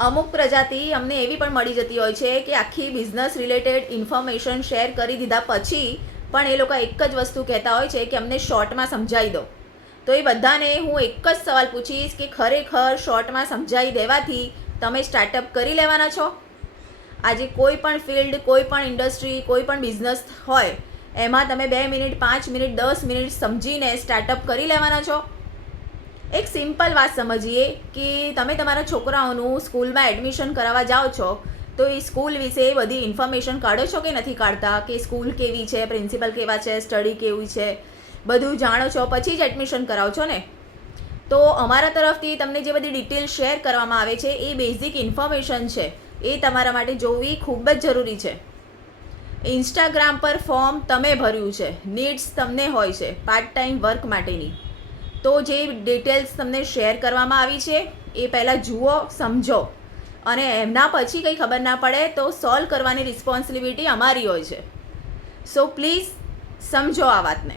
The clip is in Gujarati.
અમુક પ્રજાતિ અમને એવી પણ મળી જતી હોય છે કે આખી બિઝનેસ રિલેટેડ ઇન્ફોર્મેશન શેર કરી દીધા પછી પણ એ લોકો એક જ વસ્તુ કહેતા હોય છે કે અમને શોર્ટમાં સમજાવી દો. તો એ બધાને હું એક જ સવાલ પૂછીશ કે ખરેખર શોર્ટમાં સમજાવી દેવાથી તમે સ્ટાર્ટઅપ કરી લેવાના છો? આજે કોઈ પણ ફિલ્ડ, કોઈ પણ ઇન્ડસ્ટ્રી, કોઈ પણ બિઝનેસ હોય એમાં તમે 2 મિનિટ, 5 મિનિટ, 10 મિનિટ સમજીને સ્ટાર્ટઅપ કરી લેવાના છો? એક સિમ્પલ વાત સમજીએ કે તમે તમારા છોકરાઓનું સ્કૂલમાં એડમિશન કરાવવા જાઓ છો તો એ સ્કૂલ વિશે બધી ઇન્ફોર્મેશન કાઢો છો કે નથી કાઢતા? કે સ્કૂલ કેવી છે, પ્રિન્સિપલ કેવા છે, સ્ટડી કેવી છે, બધું જાણો છો પછી જ એડમિશન કરાવો છો ને. તો અમારા તરફથી તમને જે બધી ડિટેલ શેર કરવામાં આવે છે એ બેઝિક ઇન્ફોર્મેશન છે, એ તમારા માટે જોવી ખૂબ જ જરૂરી છે. ઇન્સ્ટાગ્રામ પર ફોર્મ તમે ભર્યું છે, નીડ્સ તમને હોય છે પાર્ટ ટાઈમ વર્ક માટેની, તો જે ડિટેલ્સ તમને શેર કરવામાં આવી છે એ પહેલાં જુઓ, સમજો, અને એમના પછી કંઈ ખબર ના પડે તો સોલ્વ કરવાની રિસ્પોન્સિબિલિટી અમારી હોય છે. સો પ્લીઝ સમજો આ વાતને.